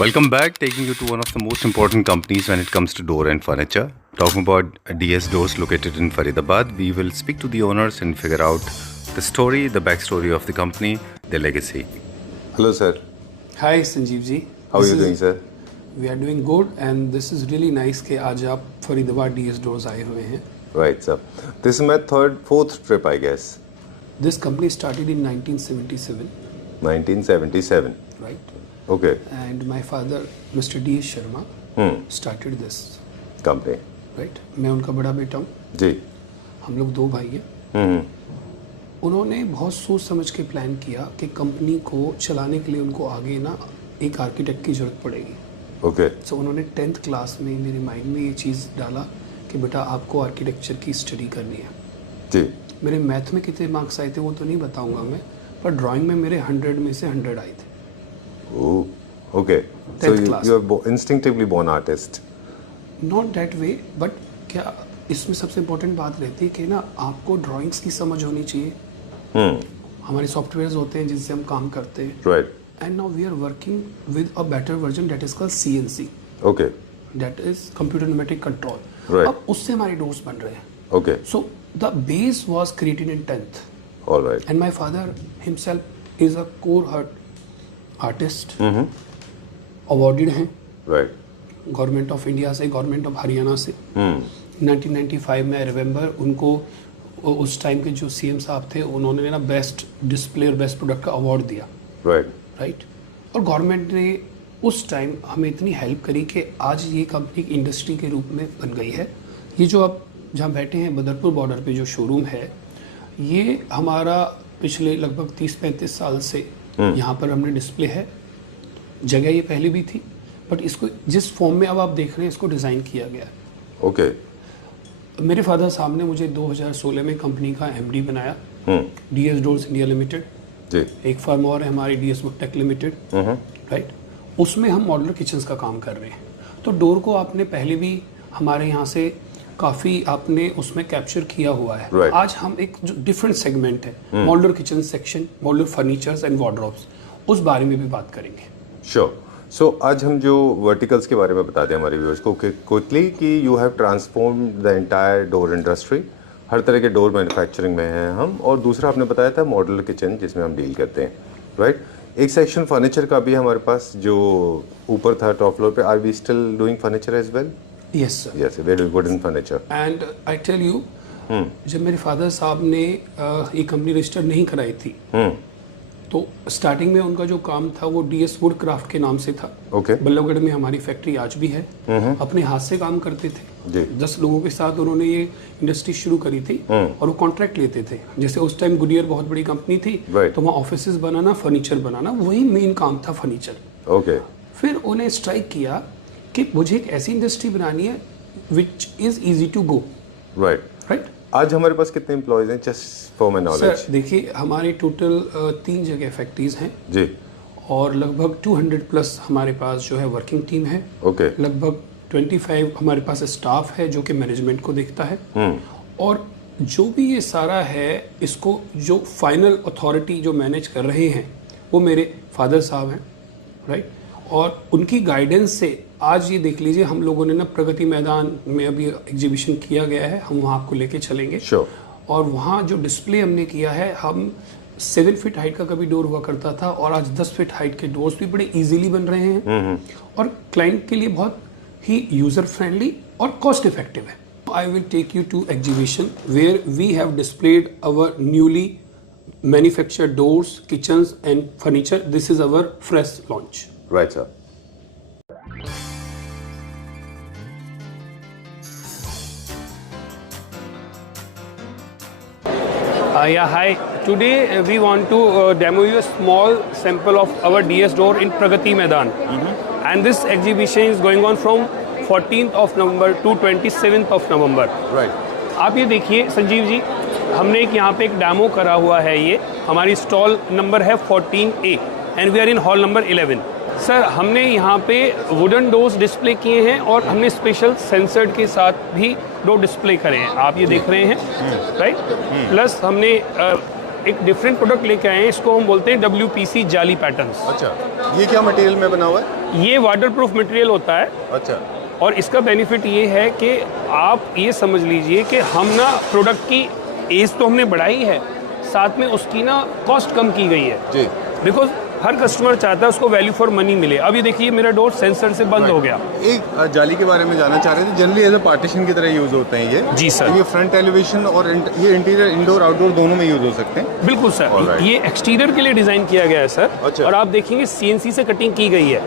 Welcome back, taking you to one of the most important companies when it comes to door and furniture. Talking about DS Doors located in Faridabad, we will speak to the owners and figure out the story, the backstory of the company, their legacy. Hello, sir. Hi, Sanjeev ji. How are you doing, sir? We are doing good, and this is really nice कि आज आप Faridabad DS Doors आए हुए हैं. Right, sir. This is my fourth trip, I guess. This company started in 1977. 1977. Right. Okay. And my father, Mr. D.S. Sharma, started this company. Right. मैं उनका बड़ा बेटा हूँ. जी. हम लोग दो भाई हैं. उन्होंने बहुत सोच समझ के प्लान किया कि कंपनी को चलाने के लिए उनको आगे ना एक आर्किटेक्ट की जरूरत पड़ेगी. ओके. सो उन्होंने 10th क्लास में मेरे माइंड में ये चीज़ डाला कि बेटा आपको आर्किटेक्चर की स्टडी करनी है. जी. मेरे मैथ में कितने मार्क्स आए थे वो तो नहीं बताऊंगा मैं, पर ड्राइंग में मेरे 100 में से 100 आए थे. Okay. So you are instinctively born artist. Not that way, but क्या इसमें सबसे इम्पोर्टेंट बात रहती है कि ना आपको ड्राइंग्स की समझ होनी चाहिए. हमारे सॉफ्टवेयर्स होते हैं जिनसे हम काम करते हैं. Right. And now we are working with a better version that is called CNC. Okay. That is computer numeric control. Right. अब उससे हमारे डोर्स बन रहे हैं. Okay. So the base was created in 10th. All right. And my father himself is a core art artist. Awarded हैं. Right. Government of India से, government of Haryana से. 1995 में आई रिमेंबर उनको उस टाइम के जो CM साहब थे उन्होंने ना बेस्ट डिस्प्ले और बेस्ट प्रोडक्ट का अवार्ड दिया. राइट. और गवर्नमेंट ने उस टाइम हमें इतनी हेल्प करी कि आज ये कंपनी इंडस्ट्री के रूप में बन गई है. ये जो आप जहाँ बैठे हैं बदरपुर बॉर्डर पे जो शोरूम है, ये हमारा पिछले लगभग 30-35 साल से यहाँ पर हमने डिस्प्ले है. जगह ये पहले भी थी, बट इसको जिस फॉर्म में अब आप देख रहे हैं इसको डिज़ाइन किया गया है. ओके. मेरे फादर साहब ने मुझे 2016 में कंपनी का MD बनाया. DS Doors India limited. जी. एक फर्म और है हमारी DS Woodtech लिमिटेड. राइट. उसमें हम मॉड्यूलर किचन्स का काम कर रहे हैं. तो डोर को आपने पहले भी हमारे यहाँ से काफ़ी आपने उसमें कैप्चर किया हुआ है. Right. आज हम एक जो डिफरेंट सेगमेंट है, modular kitchen section, modular furnitures and wardrobes, उस बारे में भी बात करेंगे. श्योर. सो आज हम जो वर्टिकल्स के बारे में बता दें हमारे व्यूअर्स को क्विकली कि you have transformed the entire door industry. हर तरह के डोर मैन्युफैक्चरिंग में हैं हम. और दूसरा आपने बताया था मॉड्यूलर किचन जिसमें हम डील करते हैं. राइट. एक सेक्शन फर्नीचर का भी हमारे पास जो ऊपर था टॉप फ्लोर पे. Are we still doing furniture as well? Yes sir. Yes, very good in furniture. And I tell you, जब मेरे फादर साहब ने ये कंपनी रजिस्टर नहीं कराई थी, तो स्टार्टिंग में उनका जो काम था वो DS वुडक्राफ्ट के नाम से था. ओके. बल्लभगढ़ में हमारी फैक्ट्री आज भी है. अपने हाथ से काम करते थे. जी. 10 लोगों के साथ उन्होंने ये इंडस्ट्री शुरू करी थी. और वो कॉन्ट्रैक्ट लेते थे. जैसे उस टाइम गुडियर बहुत बड़ी कंपनी थी. Right. तो वहाँ ऑफिसेज बनाना, फर्नीचर बनाना, वही मेन काम था, फर्नीचर. ओके. फिर उन्हें स्ट्राइक किया कि मुझे एक ऐसी इंडस्ट्री बनानी है which is easy to go. Right. Right. आज हमारे पास कितने एम्प्लॉयज हैं just for my knowledge? Sir देखिए, हमारी टोटल 3 जगह फैक्ट्रीज हैं. जी. और लगभग 200 प्लस हमारे पास जो है वर्किंग टीम है. ओके. लगभग 25 हमारे पास स्टाफ है जो कि मैनेजमेंट को देखता है. और जो भी ये सारा है, इसको जो फाइनल अथॉरिटी जो मैनेज कर रहे हैं वो मेरे फादर साहब हैं. राइट. और उनकी गाइडेंस से आज ये देख लीजिए, हम लोगों ने ना प्रगति मैदान में अभी एग्जीबिशन किया गया है, हम वहाँ आपको लेके चलेंगे. Sure. और वहाँ जो डिस्प्ले हमने किया है, हम 7 फीट हाइट का कभी डोर हुआ करता था और आज 10 फीट हाइट के डोर्स भी बड़े इजीली बन रहे हैं. और क्लाइंट के लिए बहुत ही यूजर फ्रेंडली और कॉस्ट इफेक्टिव है. I will take you to exhibition where we have displayed our newly manufactured doors, kitchens and furniture. This is our fresh launch. Right sir. Yeah, hi. Today we want to demo you a small sample of our DS door in Pragati Maidan. And this exhibition is going on from 14th of November to 27th of November. Right. आप ये देखिए संजीव जी, हमने एक यहाँ पे एक demo करा हुआ है. ये हमारी स्टॉल नंबर है 14A and we are in hall number 11. Sir हमने यहाँ पे वुडन डोर्स डिस्प्ले किए हैं और हमने स्पेशल सेंसर्ड के साथ भी डोर डिस्प्ले करे हैं. आप ये देख रहे हैं. राइट. प्लस हमने एक डिफरेंट प्रोडक्ट लेके आए हैं, इसको हम बोलते हैं WPC जाली पैटर्न्स। अच्छा, ये क्या मटेरियल में बना हुआ है? ये वाटरप्रूफ मटेरियल होता है। अच्छा। और इसका बेनिफिट ये है कि आप ये समझ लीजिए कि हम ना प्रोडक्ट की एज तो हमने बढ़ाई है, साथ में उसकी ना कॉस्ट कम की गई है जी। बिकॉज हर कस्टमर चाहता है उसको वैल्यू फॉर मनी मिले। अब ये देखिए मेरा डोर सेंसर से बंद हो गया। एक जाली के बारे में जानना चाह रहे थे, जनरली एज अ पार्टीशन की तरह यूज होते हैं ये? जी सर। तो ये फ्रंट एलिवेशन और ये इंटीरियर इंडोर आउटडोर दोनों में यूज हो सकते हैं? बिल्कुल सर। Alright. ये एक्सटीरियर के लिए डिजाइन किया गया है सर। अच्छा। और आप देखेंगे CNC से कटिंग की गई है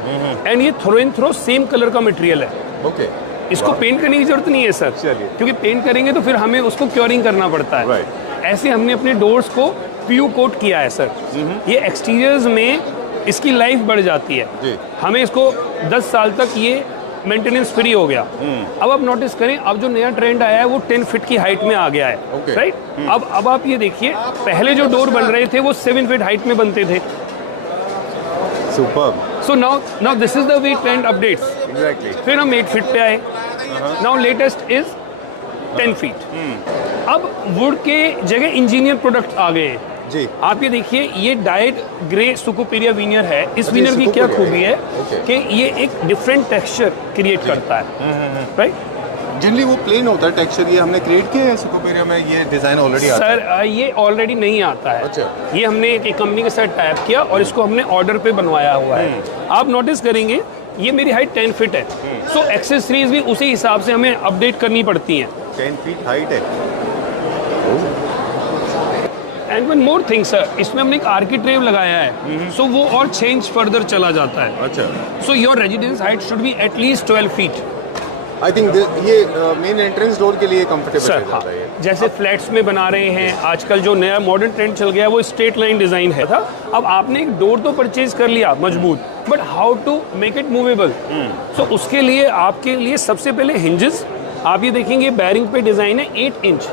एंड ये through in through same colour का मटेरियल है। ओके। इसको पेंट करने की जरूरत नहीं है सर, चलिए। क्योंकि पेंट करेंगे तो फिर हमें उसको क्योरिंग करना पड़ता है। Right. ऐसे हमने अपने डोर्स को PU कोट किया है सर। ये एक्सटीरियर्स में इसकी लाइफ बढ़ जाती है जी। हमें इसको 10 साल तक ये मेंटेनेंस फ्री हो गया। अब आप नोटिस करें, अब जो नया ट्रेंड आया है वो 10 फीट की हाइट में आ गया है। Okay. राइट। अब आप ये देखिए, पहले जो डोर बन रहे थे वो 7 फीट हाइट में बनते थे। Superb. So now this is the way trend updates. Exactly. फिर हम 8 फीट पे आए। Now latest is 10 feet. अब वुड के जगह इंजीनियर प्रोडक्ट आ गए हैं। जी। आप ये देखिए, ये डाइड ग्रे सुकोपेरिया विनियर है। इस अच्छा, विनियर की क्या सुकोपेरिया खूबी है Okay. कि ये एक डिफरेंट टेक्सचर क्रिएट करता है। राइट जनरली वो प्लेन होता है टेक्सचर, ये हमने क्रिएट किया है सुकोपेरिया में, ये डिजाइन ऑलरेडी आता है? सर, ये ऑलरेडी नहीं आता है। अच्छा। ये हमने एक कंपनी के साथ टाइप किया और इसको हमने ऑर्डर पे बनवाया हुआ है। आप नोटिस करेंगे ये मेरी हाइट 10 फीट है। सो एक्सेसरीज भी उसी हिसाब से हमें अपडेट करनी पड़ती हैं। 10 फीट हाइट है। And one more thing sir, इसमें हमने एक आर्किट्रेव लगाया है, सो वो और चेंज फर्दर चला जाता है। अच्छा। So your residence height should be at least 12 feet. I think ये मेन एंट्रेंस डोर के लिए कंफर्टेबल सर है हाँ, ज़्यादा ये। जैसे फ्लैट्स में बना रहे हैं आजकल, जो नया मॉडर्न ट्रेंड चल गया है वो स्ट्रेट लाइन डिजाइन है था। अब आपने एक डोर तो परचेज कर लिया मजबूत, but how to make it movable. So उसके लिए आपके लिए सबसे पहले हिंजेस, आप ये देखेंगे बैरिंग पे डिजाइन है 8 इंच।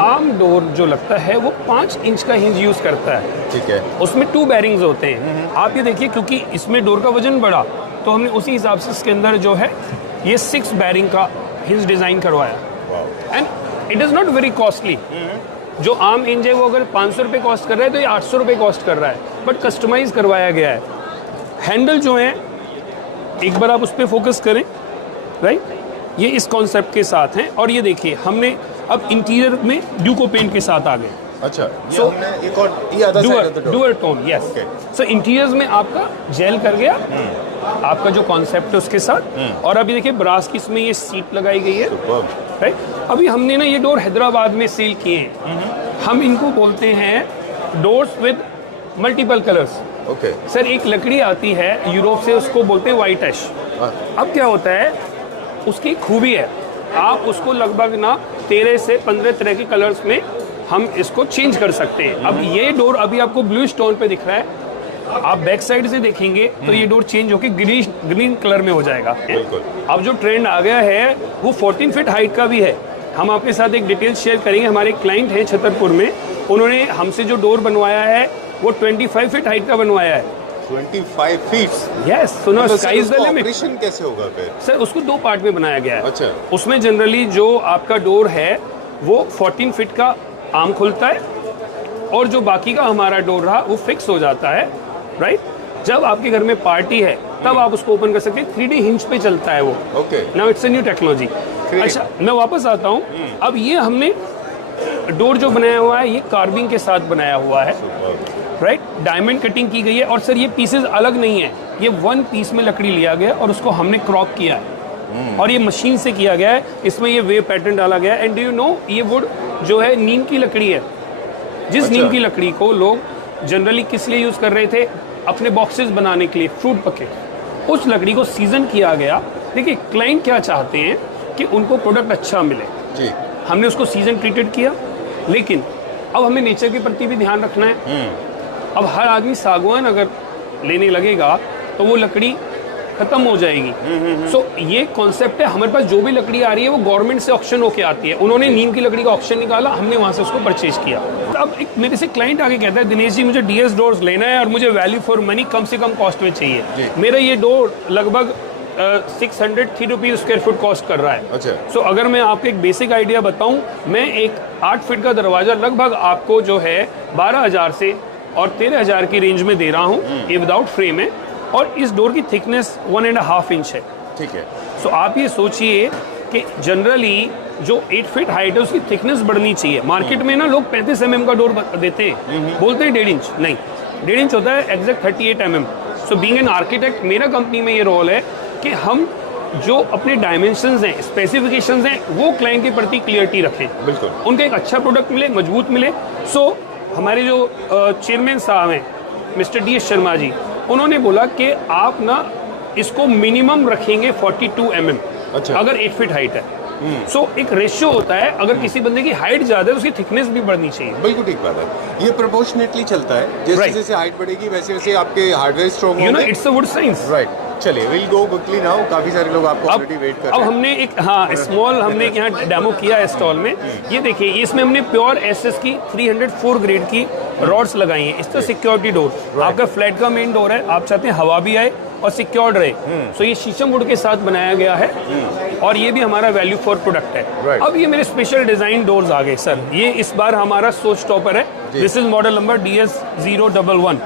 आम डोर जो लगता है वो 5 इंच का हिंज यूज करता है। ठीक है। उसमें 2 बैरिंग्स होते हैं। आप ये देखिए, क्योंकि इसमें डोर का वजन बढ़ा तो हमने उसी हिसाब से इसके अंदर जो है ये 6 बैरिंग का हिंज डिजाइन करवाया। And it is not very costly. जो आम हिंज है वो अगर 500 रुपये कॉस्ट कर रहा है तो ये 800 रुपये कॉस्ट कर रहा है, बट कस्टमाइज करवाया गया है। हैंडल जो है, एक बार आप उस पर फोकस करें। राइट, ये इस कॉन्सेप्ट के साथ हैं। और ये देखिए, हमने अब इंटीरियर में ड्यूको पेंट के साथ आ गए। अच्छा, ये So, हमने एक और ये other side of the door. Dual tone, yes. Okay. So interiors में आपका जेल कर गया आपका जो कॉन्सेप्ट है उसके साथ। और अभी देखिए ब्रास की इसमें ये सीट लगाई गई है। Superb. राइट। अभी हमने ना ये डोर हैदराबाद में सेल किए हैं। हम इनको बोलते हैं doors with multiple colours. Okay. Sir, एक लकड़ी आती है यूरोप से, उसको बोलते हैं व्हाइट ऐश। अब क्या होता है, उसकी खूबी है आप उसको लगभग ना 13 से 15 तरह के कलर्स में हम इसको चेंज कर सकते हैं। अब ये डोर अभी आपको ब्लू स्टोन पे दिख रहा है, आप बैक साइड से देखेंगे तो ये डोर चेंज होकर ग्रीन कलर में हो जाएगा। बिल्कुल। अब जो ट्रेंड आ गया है वो 14 फीट हाइट का भी है। हम आपके साथ एक डिटेल शेयर करेंगे। हमारे क्लाइंट हैं छतरपुर में, उन्होंने हमसे जो डोर बनवाया है वो 25 फीट हाइट का बनवाया है। 25 feet. Yes, so now sky is the limit. Operation कैसे होगा फिर? सर, उसको 2 पार्ट में बनाया गया है। अच्छा। उसमें जनरली जो आपका डोर है वो 14 फीट का आर्म खुलता है और जो बाकी का हमारा डोर रहा वो फिक्स हो जाता है। राइट। जब आपके घर में पार्टी है तब आप उसको ओपन कर सकते हैं। 3D हिंज पे चलता है वो। Okay. Now it's a new technology. अच्छा, मैं वापस आता हूँ। अब ये हमने डोर जो बनाया हुआ है ये कार्विंग के साथ बनाया हुआ है। राइट, डायमंड कटिंग की गई है। और सर, ये पीसेस अलग नहीं है, ये 1 पीस में लकड़ी लिया गया और उसको हमने क्रॉप किया है और ये मशीन से किया गया है। इसमें ये वेव पैटर्न डाला गया है। एंड डू यू नो, ये वुड जो है नीम की लकड़ी है। जिस अच्छा। नीम की लकड़ी को लोग जनरली किस लिए यूज कर रहे थे, अपने बॉक्सेस बनाने के लिए, फ्रूट बकेट। उस लकड़ी को सीजन किया गया। देखिए क्लाइंट क्या चाहते हैं कि उनको प्रोडक्ट अच्छा मिले जी। हमने उसको सीजन ट्रीटेड किया, लेकिन अब हमें नेचर के प्रति भी ध्यान रखना है। अब हर आदमी सागवान अगर लेने लगेगा तो वो लकड़ी खत्म हो जाएगी। सो ये कॉन्सेप्ट है। हमारे पास जो भी लकड़ी आ रही है वो गवर्नमेंट से ऑक्शन होके आती है। उन्होंने नीम की लकड़ी का ऑक्शन निकाला, हमने वहां से उसको परचेज किया। अब एक मेरे से क्लाइंट आके कहता है, दिनेश जी मुझे DS डोर्स लेना है और मुझे वैल्यू फॉर मनी कम से कम कॉस्ट में चाहिए। मेरा ये डोर लगभग 603 रुपीज़ स्क्वायर फुट कॉस्ट कर रहा है। अच्छा। सो अगर मैं आपको एक बेसिक आइडिया बताऊं, मैं एक 8 फीट का दरवाज़ा लगभग आपको जो है 12,000 से और 13,000 की रेंज में दे रहा हूं। ये विदाउट फ्रेम है और इस डोर की थिकनेस 1.5 इंच है। ठीक है। सो आप ये सोचिए कि जनरली जो 8 फीट हाइट है उसकी थिकनेस बढ़नी चाहिए। मार्केट में ना लोग 35 mm का डोर देते हैं, बोलते हैं 1.5 इंच, नहीं 1.5 इंच होता है exact 38 mm। So being an architect मेरा कंपनी में ये रोल है कि हम जो अपने डायमेंशंस हैं, स्पेसिफिकेशंस हैं, वो क्लाइंट के प्रति क्लियरिटी रखें, बिल्कुल उनका एक अच्छा प्रोडक्ट मिले, मजबूत मिले। सो हमारे जो चेयरमैन साहब हैं मिस्टर DS शर्मा जी, उन्होंने बोला कि आप ना इसको मिनिमम रखेंगे 42 mm। अच्छा। अगर 8 फीट हाइट है। सो एक रेशियो होता है, अगर किसी बंदे की हाइट ज्यादा है उसकी थिकनेस भी बढ़नी चाहिए। बिल्कुल ठीक बात है। ये प्रोपोर्शनेटली चलता है, जैसे Right. जैसे हाइट बढ़ेगी वैसे वैसे आपके हार्डवेयर स्ट्रॉन्ग यू नो होंगे। It's a would science. Right. चलिए विल गो क्विकली नाउ, काफी सारे लोग आपको अब ऑलरेडी वेट कर अब रहे हैं। हमने एक स्मॉल हमने एक यहाँ डेमो किया है स्टॉल में। ये देखिए, इसमें हमने प्योर SS की 304 ग्रेड की रॉड्स लगाई हैं। इसका सिक्योरिटी डोर, आपका फ्लैट का मेन डोर है, आप चाहते हैं हवा भी आए और सिक्योर्ड रहे। सो ये शीशम वुड के साथ बनाया गया है और ये भी हमारा वैल्यू फॉर प्रोडक्ट है। Right. अब ये मेरे स्पेशल डिजाइन डोर्स आ गए सर। ये इस बार हमारा सोच टॉपर है। This is model number DS011।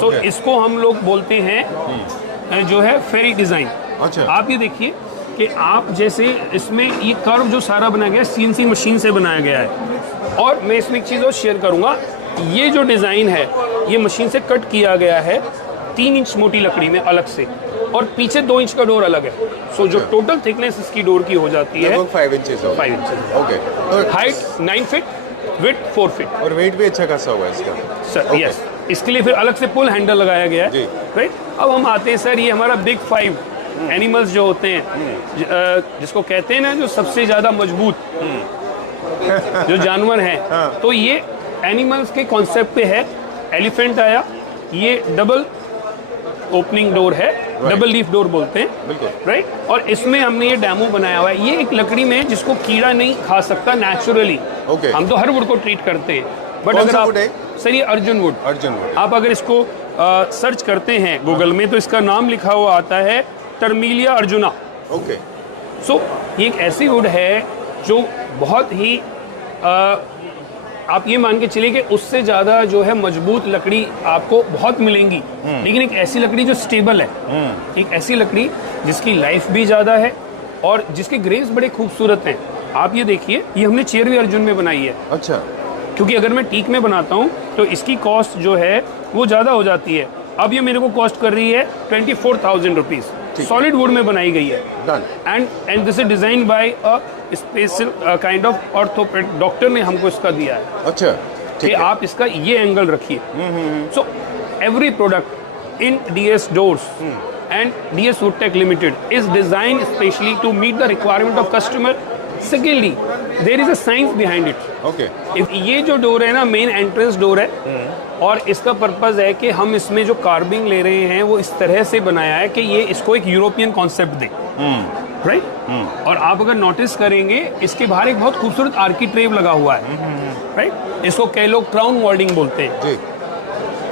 सो इसको हम लोग बोलते हैं जो है फेरी डिजाइन। अच्छा। आप ये देखिए कि आप जैसे इसमें ये कर्व जो सारा बनाया गया है CNC मशीन से बनाया गया है। और मैं इसमें एक चीज़ और शेयर करूंगा, ये जो डिज़ाइन है ये मशीन से कट किया गया है 3 इंच मोटी लकड़ी में अलग से, और पीछे 2 इंच का डोर अलग है। सो जो टोटल थिकनेस इसकी डोर की हो जाती है 5 inches. 5 inch. Okay. Height 9 feet, width 4 feet. और वेट भी अच्छा खासा होगा इसका। सर यस, इसके लिए फिर अलग से पुल हैंडल लगाया गया जी। है। राइट। अब हम आते हैं सर, ये हमारा बिग 5 एनिमल्स जो होते हैं, जिसको कहते हैं ना जो सबसे ज्यादा मजबूत जो जानवर हैं। तो ये एनिमल्स के कॉन्सेप्ट पे है। एलिफेंट आया, ये डबल ओपनिंग डोर है, डबल लीफ डोर बोलते हैं। बिल्कुल। राइट। और इसमें हमने ये डेमो बनाया हुआ है। ये एक लकड़ी में जिसको कीड़ा नहीं खा सकता नेचुरली। ओके। हम तो हर वुड को ट्रीट करते हैं, बट कौन अगर सा आप वुड है? सर ये अर्जुन वुड। अर्जुन वुड। आप अगर इसको सर्च करते हैं गूगल में तो इसका नाम लिखा हुआ आता है टर्मिलिया अर्जुना। ओके। सो ये एक ऐसी वुड है जो बहुत ही आप ये मान के चलिए कि उससे ज़्यादा जो है मजबूत लकड़ी आपको बहुत मिलेंगी, लेकिन एक ऐसी लकड़ी जो स्टेबल है, एक ऐसी लकड़ी जिसकी लाइफ भी ज़्यादा है और जिसके ग्रेन्स बड़े खूबसूरत हैं। आप ये देखिए, ये हमने चेयर भी अर्जुन में बनाई है। अच्छा। क्योंकि अगर मैं टीक में बनाता हूँ तो इसकी कॉस्ट जो है वो ज़्यादा हो जाती है। अब ये मेरे को कॉस्ट कर रही है 24,000 रुपीज़। सॉलिड वुड में बनाई गई है। Done. And this is design by a special kind of orthopaedic doctor ने हमको इसका दिया है। अच्छा। कि आप इसका ये एंगल रखिए। So every product in DS doors and DS Woodtech limited is design specially to meet the requirement of customer. Secondly there is a science behind it. Okay. ये जो डोर है ना, मेन एंट्रेंस डोर है और इसका purpose है कि हम इसमें जो कार्विंग ले रहे हैं वो इस तरह से बनाया है कि ये इसको एक यूरोपियन कॉन्सेप्ट दे। राइट। और आप अगर नोटिस करेंगे इसके बाहर एक बहुत खूबसूरत आर्किट्रेव लगा हुआ है। राइट। इसको कई लोग क्राउन मॉल्डिंग बोलते हैं। जी।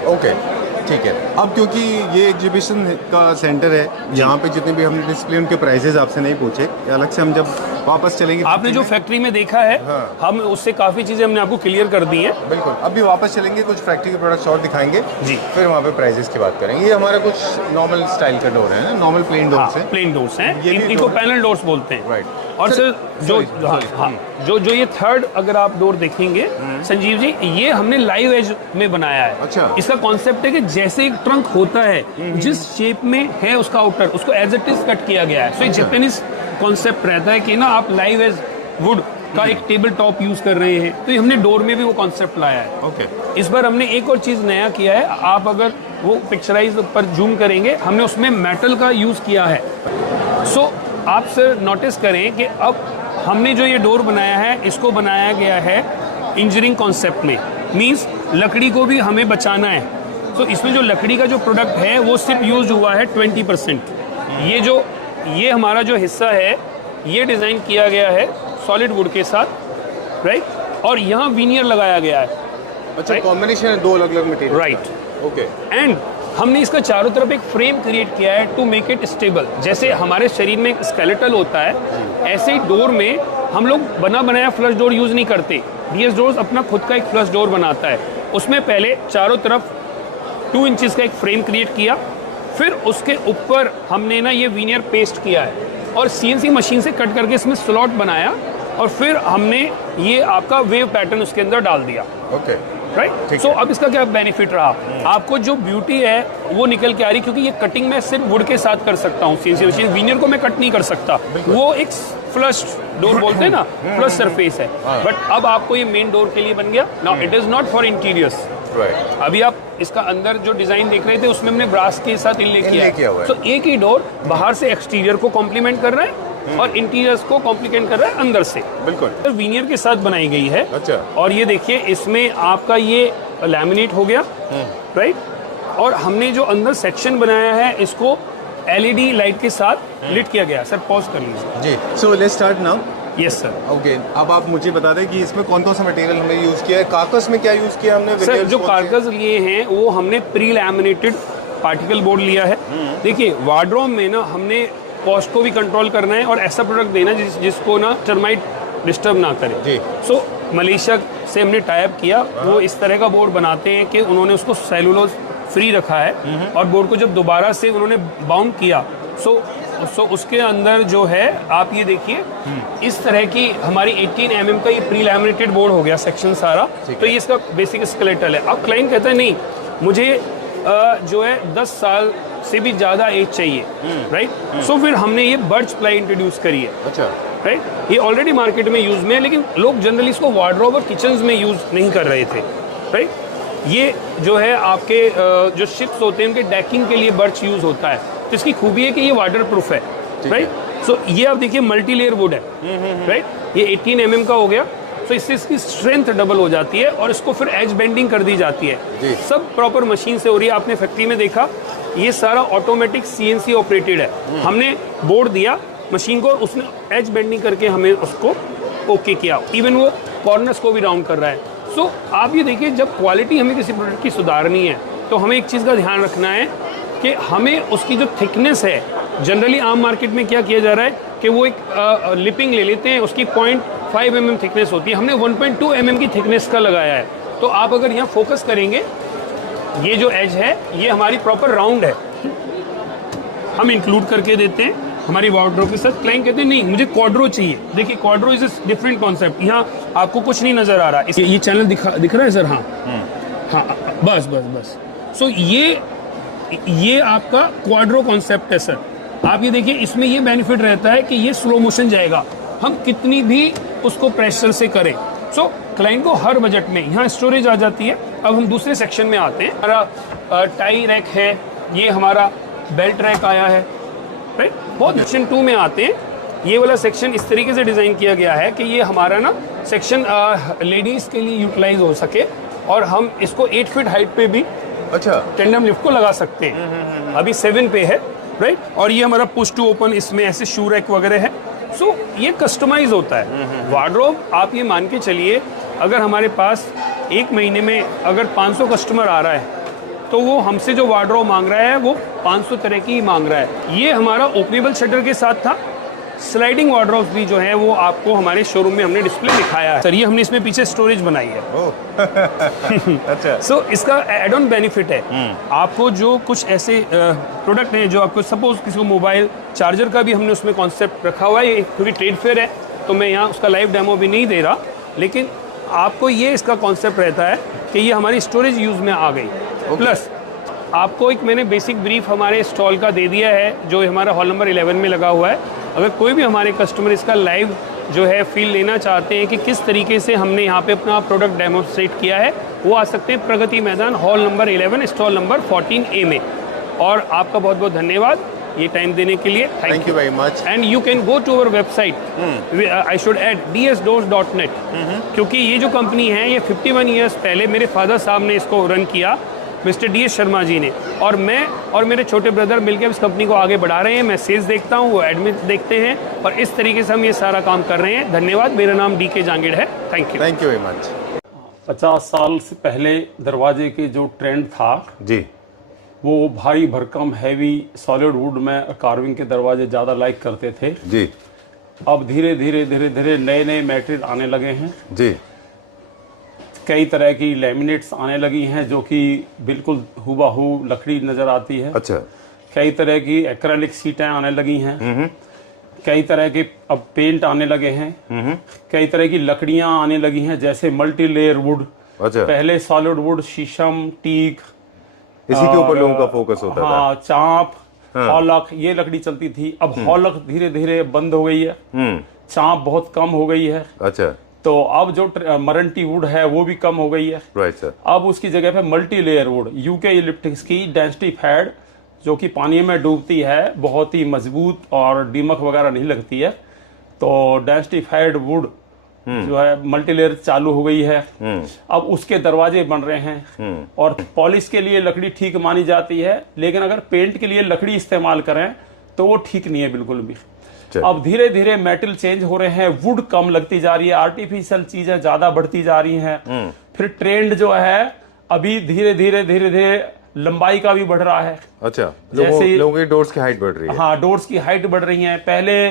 ओके। ठीक है। अब क्योंकि ये एग्जीबिशन का सेंटर है, यहाँ पे जितने भी हमने डिस्प्ले उनके प्राइसेस आपसे नहीं पूछे, अलग से हम जब वापस चलेंगे। आपने जो फैक्ट्री में देखा है, हाँ। हम उससे काफी चीजें हमने आपको क्लियर कर दी हैं। बिल्कुल। अभी वापस चलेंगे, कुछ फैक्ट्री के प्रोडक्ट्स और दिखाएंगे जी। फिर वहाँ पे प्राइसेस की बात करेंगे। ये हमारा कुछ नॉर्मल स्टाइल का डोर है ना, नॉर्मल प्लेन डोर्स है। प्लेन डोर्स हैं, ये भी इनको door- पैनल डोर्स बोलते हैं। राइट। और सर, सर जो sorry, हाँ, sorry, हाँ, जो ये थर्ड अगर आप डोर देखेंगे संजीव जी, ये हमने लाइव एज में बनाया है। अच्छा। इसका कॉन्सेप्ट है कि जैसे एक ट्रंक होता है, जिस शेप में है उसका आउटर, उसको एज इट इज कट किया गया है। सो जापानीज कॉन्सेप्ट रहता है कि ना आप लाइव एज वुड का एक टेबल टॉप यूज कर रहे हैं, तो ये हमने डोर में भी वो कॉन्सेप्ट लाया है। ओके। इस बार हमने एक और चीज नया किया है। आप अगर वो पिक्चराइज पर जूम करेंगे, हमने उसमें मेटल का यूज किया है। सो आप सर नोटिस करें कि अब हमने जो ये डोर बनाया है, इसको बनाया गया है इंजीनियरिंग कॉन्सेप्ट में। मींस लकड़ी को भी हमें बचाना है। तो इसमें जो लकड़ी का जो प्रोडक्ट है वो सिर्फ यूज हुआ है 20%। ये हमारा जो हिस्सा है ये डिज़ाइन किया गया है सॉलिड वुड के साथ। राइट। और यहाँ वीनियर लगाया गया है। अच्छा, कॉम्बिनेशन है दो अलग अलग मटेरियल। राइट। ओके। एंड हमने इसका चारों तरफ एक फ्रेम क्रिएट किया है टू मेक इट स्टेबल। जैसे हमारे शरीर में एक स्केलेटल होता है, ऐसे ही डोर में हम लोग बना बनाया फ्लश डोर यूज़ नहीं करते। डीएस डोर्स अपना खुद का एक फ्लश डोर बनाता है। उसमें पहले चारों तरफ 2 इंचेस का एक फ्रेम क्रिएट किया, फिर उसके ऊपर हमने ना ये वीनियर पेस्ट किया है और सीएनसी मशीन से कट करके इसमें स्लॉट बनाया और फिर हमने ये आपका वेव पैटर्न उसके अंदर डाल दिया। Okay, right. सो अब इसका क्या बेनिफिट रहा, आपको जो ब्यूटी है वो निकल के आ रही, क्योंकि ये कटिंग मैं सिर्फ वुड के साथ कर सकता हूँ सीएनसी मशीन, वीनियर को मैं कट नहीं कर सकता। वो एक फ्लश डोर बोलते हैं ना, फ्लश सरफेस है। बट अब आपको ये मेन डोर के लिए बन गया। Now it is not for interiors. अभी आप इसका अंदर जो डिजाइन देख रहे थे उसमें हमने ब्रास के साथ इनले किया है। तो एक ही डोर बाहर से एक्सटीरियर को कॉम्प्लीमेंट कर रहा है और इंटीरियर्स को कॉम्प्लीमेंट कर रहा है अंदर से। बिल्कुल वीनियर के साथ बनाई गई है। अच्छा। और ये देखिए इसमें आपका ये लैमिनेट हो गया, राइट। और हमने जो अंदर सेक्शन बनाया है इसको एलईडी लाइट के साथ लिट किया गया। सर पॉज कर लीजिए जी। So let's start now. Yes sir. Okay, अब आप मुझे बता दें कि इसमें कौन कौन सा मटेरियल हमने यूज़ किया है। कार्कस में क्या यूज़ किया हमने? सर जो कार्कस लिए हैं वो हमने प्री लैमिनेटेड पार्टिकल बोर्ड लिया है। देखिए वार्डरोब में ना हमने कॉस्ट को भी कंट्रोल करना है और ऐसा प्रोडक्ट देना जिसको ना टर्माइट डिस्टर्ब ना करे जी। सो मलेशिया से हमने टाई अप किया। वो इस तरह का बोर्ड बनाते हैं कि उन्होंने उसको सेलुलोज फ्री रखा है और बोर्ड को जब दोबारा से उन्होंने बाउंड किया सो उसके अंदर जो है आप ये देखिए इस तरह की हमारी 18 mm का ये प्री लैमिनेटेड बोर्ड हो गया सेक्शन सारा। तो ये इसका बेसिक स्केलेटल है। अब क्लाइंट कहता है नहीं मुझे जो है 10 साल से भी ज्यादा एज चाहिए, राइट। सो फिर हमने ये बर्च प्लाई इंट्रोड्यूस करी है। अच्छा, राइट। ये ऑलरेडी मार्केट में यूज में है, लेकिन लोग जनरली इसको वार्डरोब और किचन्स में यूज नहीं कर रहे थे, राइट। ये जो है आपके जो शिप्स होते हैं उनके डेकिंग के लिए बर्च यूज होता है। तो इसकी खूबी है कि ये वाटर प्रूफ है, राइट। सो ये आप देखिए मल्टी लेयर वुड है, राइट। ये 18 mm का हो गया। तो इससे इसकी स्ट्रेंथ डबल हो जाती है और इसको फिर एज बेंडिंग कर दी जाती है। सब प्रॉपर मशीन से हो रही है। आपने फैक्ट्री में देखा ये सारा ऑटोमेटिक सीएनसी ऑपरेटेड है। हमने बोर्ड दिया मशीन को, उसने एज बेंडिंग करके हमें उसको ओके किया। इवन वो कॉर्नर्स को भी राउंड कर रहा है। सो आप ये देखिए जब क्वालिटी हमें किसी प्रोडक्ट की सुधारनी है तो हमें एक चीज़ का ध्यान रखना है कि हमें उसकी जो थिकनेस है, जनरली आम मार्केट में क्या किया जा रहा है कि वो एक लिपिंग ले लेते हैं, उसकी 0.5 mm थिकनेस होती है। हमने 1.2 mm की थिकनेस का लगाया है। तो आप अगर यहाँ फोकस करेंगे ये जो एज है ये हमारी प्रॉपर राउंड है, हम इंक्लूड करके देते हैं हमारी वार्डरोब के साथ। क्लाइंट कहते हैं नहीं मुझे क्वाड्रो चाहिए। देखिए Quadro is a different concept. यहाँ आपको कुछ नहीं नजर आ रहा। ये चैनल दिख रहा है सर? हाँ हाँ, बस बस बस। सो ये आपका क्वाड्रो कॉन्सेप्ट है सर। आप ये देखिए इसमें ये बेनिफिट रहता है कि ये स्लो मोशन जाएगा, हम कितनी भी उसको प्रेशर से करें। सो क्लाइंट को हर बजट में यहाँ स्टोरेज आ जाती है। अब हम दूसरे सेक्शन में आते हैं। हमारा टाई रैक है, ये हमारा बेल्ट रैक आया है, राइट। बहुत सेक्शन 2 में आते हैं। ये वाला सेक्शन इस तरीके से डिज़ाइन किया गया है कि ये हमारा ना सेक्शन लेडीज़ के लिए यूटिलाइज हो सके और हम इसको 8 फीट हाइट पे भी अच्छा टेंडम लिफ्ट को लगा सकते हैं। अभी 7 पे है, राइट। और ये हमारा पुश टू ओपन, इसमें ऐसे शू रैक वगैरह है। सो ये कस्टमाइज होता है। वार्डरोब आप ये मान के चलिए अगर हमारे पास एक महीने में अगर 500 कस्टमर आ रहा है तो वो हमसे जो वार्डरोब मांग रहा है वो 500 तरह की ही मांग रहा है। ये हमारा ओपनेबल शटर के साथ था। स्लाइडिंग वार्डरोब भी जो है वो आपको हमारे शोरूम में हमने डिस्प्ले दिखाया है सर। ये हमने इसमें पीछे स्टोरेज बनाई है। अच्छा। सो इसका एड ऑन बेनिफिट है आपको जो कुछ ऐसे प्रोडक्ट हैं जो आपको सपोज किसी को मोबाइल चार्जर का भी हमने उसमें कॉन्सेप्ट रखा हुआ है। क्योंकि ट्रेड फेयर है तो मैं यहाँ उसका लाइव डेमो भी नहीं दे रहा, लेकिन आपको ये इसका कॉन्सेप्ट रहता है कि ये हमारी स्टोरेज यूज़ में आ गई। प्लस आपको एक मैंने बेसिक ब्रीफ हमारे स्टॉल का दे दिया है जो हमारा हॉल नंबर 11 में लगा हुआ है। अगर कोई भी हमारे कस्टमर इसका लाइव जो है फील लेना चाहते हैं कि किस तरीके से हमने यहाँ पे अपना प्रोडक्ट डेमोस्ट्रेट किया है, वो आ सकते हैं Pragati Maidan hall number 11 stall number 14A में। और आपका बहुत बहुत धन्यवाद ये टाइम देने के लिए। Thank you very much. And you can go to our website, I should add dsdoors.net, क्योंकि ये जो कंपनी है ये 51 ईयर्स पहले मेरे फादर साहब ने इसको रन किया, मिस्टर DS शर्मा जी ने, और मैं और मेरे छोटे ब्रदर मिलकर इस कंपनी को आगे बढ़ा रहे हैं। मैं सेल्स देखता हूँ, वो एडमिन देखते हैं, और इस तरीके से हम ये सारा काम कर रहे हैं। धन्यवाद। मेरा नाम DK जांगिड़ है। Thank you very much. 50 साल से पहले दरवाजे के जो ट्रेंड था जी, वो भारी भरकम हैवी सॉलिड वुड में कार्विंग के दरवाजे ज़्यादा लाइक करते थे जी। अब धीरे धीरे नए नए मेटेरियल आने लगे हैं जी। कई तरह की लैमिनेट्स आने लगी हैं जो कि बिल्कुल हुबहू लकड़ी नज़र आती है। अच्छा। कई तरह की एक्रेलिक सीटें आने लगी हैं। कई तरह के अब पेंट आने लगे हैं। कई तरह की लकड़ियां आने लगी हैं जैसे मल्टी लेयर वुड। अच्छा। पहले सॉलिड वुड शीशम टीक इसी के ऊपर लोगों का फोकस होता था। हाँ चांप हॉलक ये लकड़ी चलती थी। अब हॉलक धीरे धीरे बंद हो गई है। चांप बहुत कम हो गई है। अच्छा। तो अब जो मरंटी वुड है वो भी कम हो गई है। Right sir. अब उसकी जगह पे मल्टी लेयर वुड यूके इलिप्टिक्स की डेंसिटी फैड जो कि पानी में डूबती है, बहुत ही मजबूत और दीमक वगैरह नहीं लगती है। तो डेंसिटी फैड वुड जो है मल्टी लेयर चालू हो गई है। अब उसके दरवाजे बन रहे हैं और पॉलिश के लिए लकड़ी ठीक मानी जाती है, लेकिन अगर पेंट के लिए लकड़ी इस्तेमाल करें तो वो ठीक नहीं है बिल्कुल भी। अब धीरे धीरे मेटल चेंज हो रहे हैं, वुड कम लगती जा रही है, आर्टिफिशियल चीजें ज्यादा बढ़ती जा रही हैं। फिर ट्रेंड जो है अभी धीरे धीरे लंबाई का भी बढ़ रहा है। अच्छा। लोगों की डोर्स की हाइट बढ़ रही है। हाँ, डोर्स की हाइट बढ़ रही है। पहले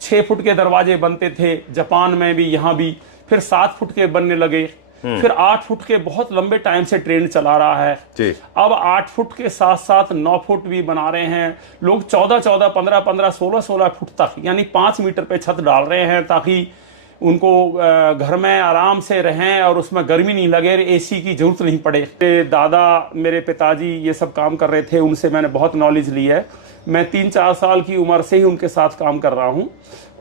6 फुट के दरवाजे बनते थे, जापान में भी, यहाँ भी। फिर 7 फुट के बनने लगे। फिर 8 फुट के बहुत लंबे टाइम से ट्रेंड चला रहा है जी। अब 8 फुट के साथ साथ 9 फुट भी बना रहे हैं लोग। 14, 15, 16 फुट तक यानी 5 मीटर पे छत डाल रहे हैं ताकि उनको घर में आराम से रहें और उसमें गर्मी नहीं लगे, एसी की जरूरत नहीं पड़े। मेरे दादा, मेरे पिताजी ये सब काम कर रहे थे, उनसे मैंने बहुत नॉलेज ली है। मैं 3-4 साल की उम्र से ही उनके साथ काम कर रहा हूँ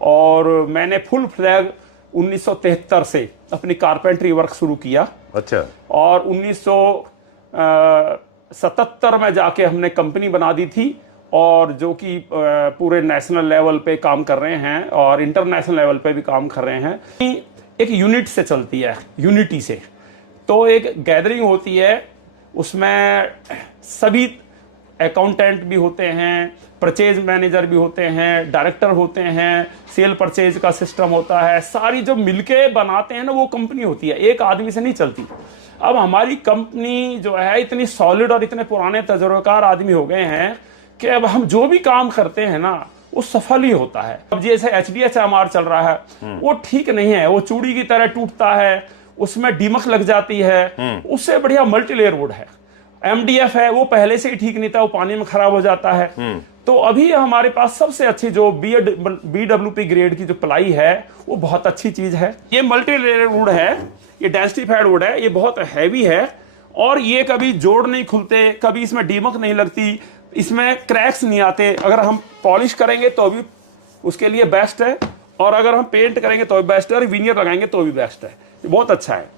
और मैंने फुल फ्लैग 1973 से अपनी कारपेंट्री वर्क शुरू किया। अच्छा। और 1977 में जाके हमने कंपनी बना दी थी और जो कि पूरे नेशनल लेवल पे काम कर रहे हैं और इंटरनेशनल लेवल पे भी काम कर रहे हैं। एक यूनिट से चलती है, यूनिटी से। तो एक गैदरिंग होती है, उसमें सभी अकाउंटेंट भी होते हैं, परचेज मैनेजर भी होते हैं, डायरेक्टर होते हैं, सेल परचेज का सिस्टम होता है। सारी जो मिलके बनाते हैं ना वो कंपनी होती है, एक आदमी से नहीं चलती। अब हमारी कंपनी जो है इतनी सॉलिड और इतने पुराने तजुर्बेकार आदमी हो गए हैं कि अब हम जो भी काम करते हैं ना वो सफल ही होता है। अब जैसे HDHMR चल रहा है वो ठीक नहीं है, वो चूड़ी की तरह टूटता है, उसमें दीमक लग जाती है। उससे बढ़िया मल्टीलेयर वुड है। MDF है, वो पहले से ही ठीक नहीं था, वो पानी में खराब हो जाता है। तो अभी हमारे पास सबसे अच्छी जो BWP ग्रेड की जो प्लाई है वो बहुत अच्छी चीज है। ये मल्टीलेयर वुड है, ये डेंसिफाइड वुड है, ये बहुत हैवी है और ये कभी जोड़ नहीं खुलते, कभी इसमें दीमक नहीं लगती, इसमें क्रैक्स नहीं आते। अगर हम पॉलिश करेंगे तो भी उसके लिए बेस्ट है और अगर हम पेंट करेंगे तो भी बेस्ट है और विनियर लगाएंगे तो भी बेस्ट है। ये बहुत अच्छा है।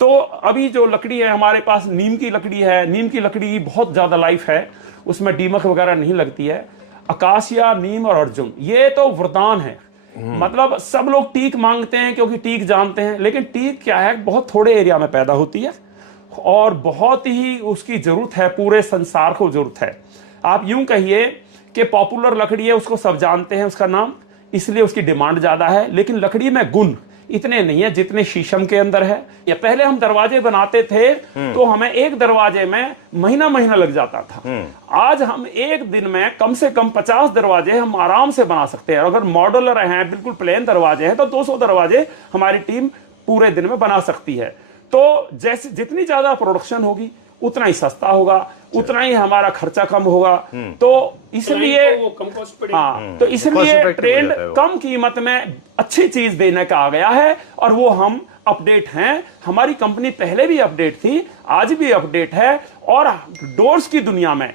तो अभी जो लकड़ी है हमारे पास नीम की लकड़ी है। नीम की लकड़ी की बहुत ज्यादा लाइफ है, उसमें दीमक वगैरह नहीं लगती है। अकासिया, नीम और अर्जुन ये तो वरदान है। मतलब सब लोग टीक मांगते हैं क्योंकि टीक जानते हैं, लेकिन टीक क्या है, बहुत थोड़े एरिया में पैदा होती है और बहुत ही उसकी जरूरत है, पूरे संसार को जरूरत है। आप यूं कहिए कि पॉपुलर लकड़ी है, उसको सब जानते हैं उसका नाम, इसलिए उसकी डिमांड ज्यादा है। लेकिन लकड़ी में गुण इतने नहीं है जितने शीशम के अंदर है। या पहले हम दरवाजे बनाते थे तो हमें एक दरवाजे में महीना लग जाता था। आज हम एक दिन में कम से कम 50 दरवाजे हम आराम से बना सकते हैं। अगर मॉड्यूलर हैं, बिल्कुल प्लेन दरवाजे हैं, तो 200 दरवाजे हमारी टीम पूरे दिन में बना सकती है। तो जैसे जितनी ज्यादा प्रोडक्शन होगी उतना ही सस्ता होगा, उतना ही हमारा खर्चा कम होगा। तो इसलिए हाँ, तो इसलिए ट्रेंड कम कीमत में अच्छी चीज देने का आ गया है और वो हम अपडेट हैं। हमारी कंपनी पहले भी अपडेट थी, आज भी अपडेट है। और डोर्स की दुनिया में,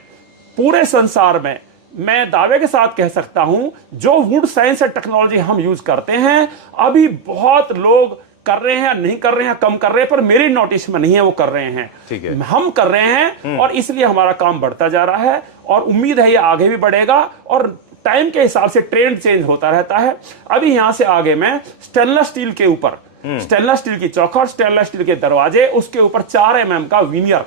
पूरे संसार में मैं दावे के साथ कह सकता हूं, जो वुड साइंस एंड टेक्नोलॉजी हम यूज करते हैं, अभी बहुत लोग कर रहे हैं, नहीं कर रहे हैं, कम कर रहे हैं, पर मेरी नोटिस में नहीं है वो कर रहे हैं। ठीक है। हम कर रहे हैं और इसलिए हमारा काम बढ़ता जा रहा है और उम्मीद है ये आगे भी बढ़ेगा और टाइम के हिसाब से ट्रेंड चेंज होता रहता है। अभी यहां से आगे मैं स्टेनलेस स्टील के ऊपर, स्टेनलेस स्टील की चौखट, स्टेनलेस स्टील के दरवाजे, उसके ऊपर 4 mm का विनियर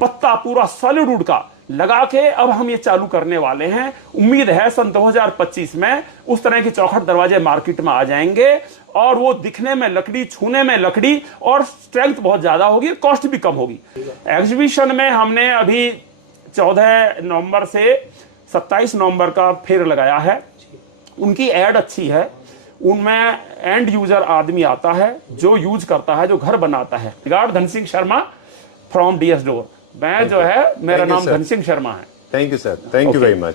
पत्ता पूरा सॉलिड वुड का लगा के अब हम ये चालू करने वाले हैं। उम्मीद है सन 2025 में उस तरह की चौखट दरवाजे मार्केट में आ जाएंगे और वो दिखने में लकड़ी, छूने में लकड़ी और स्ट्रेंथ बहुत ज्यादा होगी, कॉस्ट भी कम होगी। एग्जीबिशन में हमने अभी 14 नवंबर से 27 नवंबर का फेयर लगाया है। उनकी एड अच्छी है, उनमें एंड यूजर आदमी आता है जो यूज करता है, जो घर बनाता है। Regard Dhan Singh Sharma from DS door. मैं जो है, मेरा नाम धन सिंह शर्मा है। Thank you sir, thank you very much.